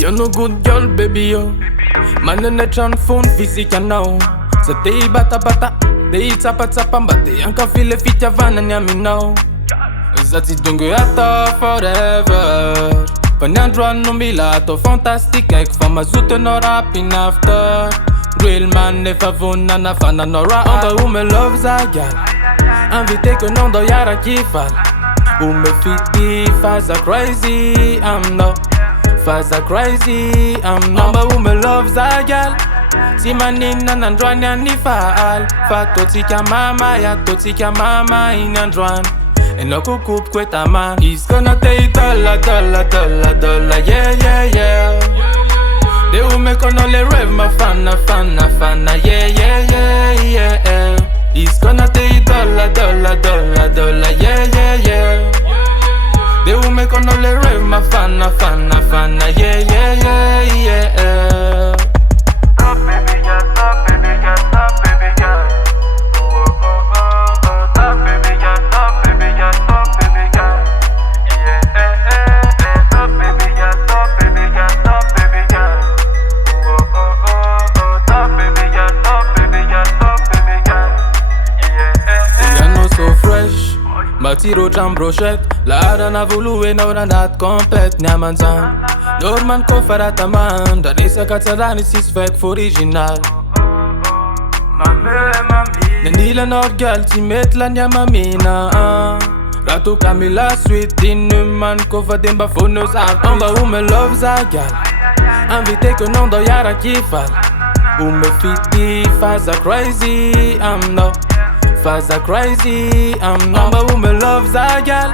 You're no good girl, baby, yo. Man in the tran phone, physical now. So they bata bata, they tapa tapa, but they ain't feel it fit your van and yummy now. Zati dungu yata forever. Panandra no milato, fantastic, like fama zoete no rapping after. Real man never vona na fana no rap. Anda hoe me love za gal. En vi teken onder jaren kifal. Hoe me fit die faza crazy, I'm no. Faza crazy, I'm no. Amba hoe me love za gal. Si manina nandran ya ni faal. Fa totika mama ya totika mama in andran. En no koop kweta man. He's gonna take dollar, dollar, dollar, dollar, yeah, yeah, yeah. De hoe me kon alle rave ma fana, fana, fana, yeah, yeah, yeah, yeah. He's gonna take dollar, dollar, dollar, dollar, yeah, yeah, yeah. De hoe me kon alle rave ma fana, fana, fana, yeah, yeah, yeah, yeah. Stop baby girl, stop baby girl, stop baby girl. Oh oh oh oh oh. Stop baby girl, stop baby girl, stop baby girl. Yeah Stop baby girl, stop baby girl, stop baby girl. Oh oh oh oh. Stop baby girl, stop baby girl, stop baby girl. Yeah no so fresh. Matiro jam brochette. La ada na volue na ora dat complet nyamanzan. Norman ko farata man. Dat is a katalani is fake for original. Nandila not girl ti met la nyamamina. Rato Camila sweet in man ko fa demba fonos out. Amba hoe me love za gal. En vi teken onder jaren kifal. Hoe me fit die faza crazy, I'm no. Faza crazy, I'm no. Amba hoe me love za gal.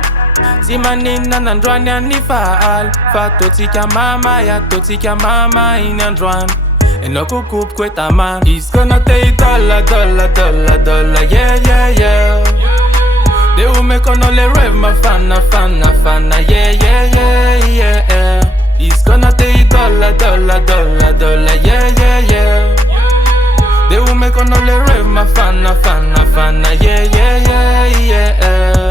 Si manina nandran ya ni faal. Fa totika mama ya totika mama in andran. En no koop kweta man. He's gonna take dollar, dollar, dollar, dollar, yeah, yeah, yeah. De hoe me kon alle rave ma fana, fana, fana, yeah, yeah, yeah, yeah. He's gonna take dollar, dollar, dollar, dollar, yeah, yeah, yeah. De hoe me kon alle rave ma fana, fana, fana, yeah, yeah, yeah, yeah.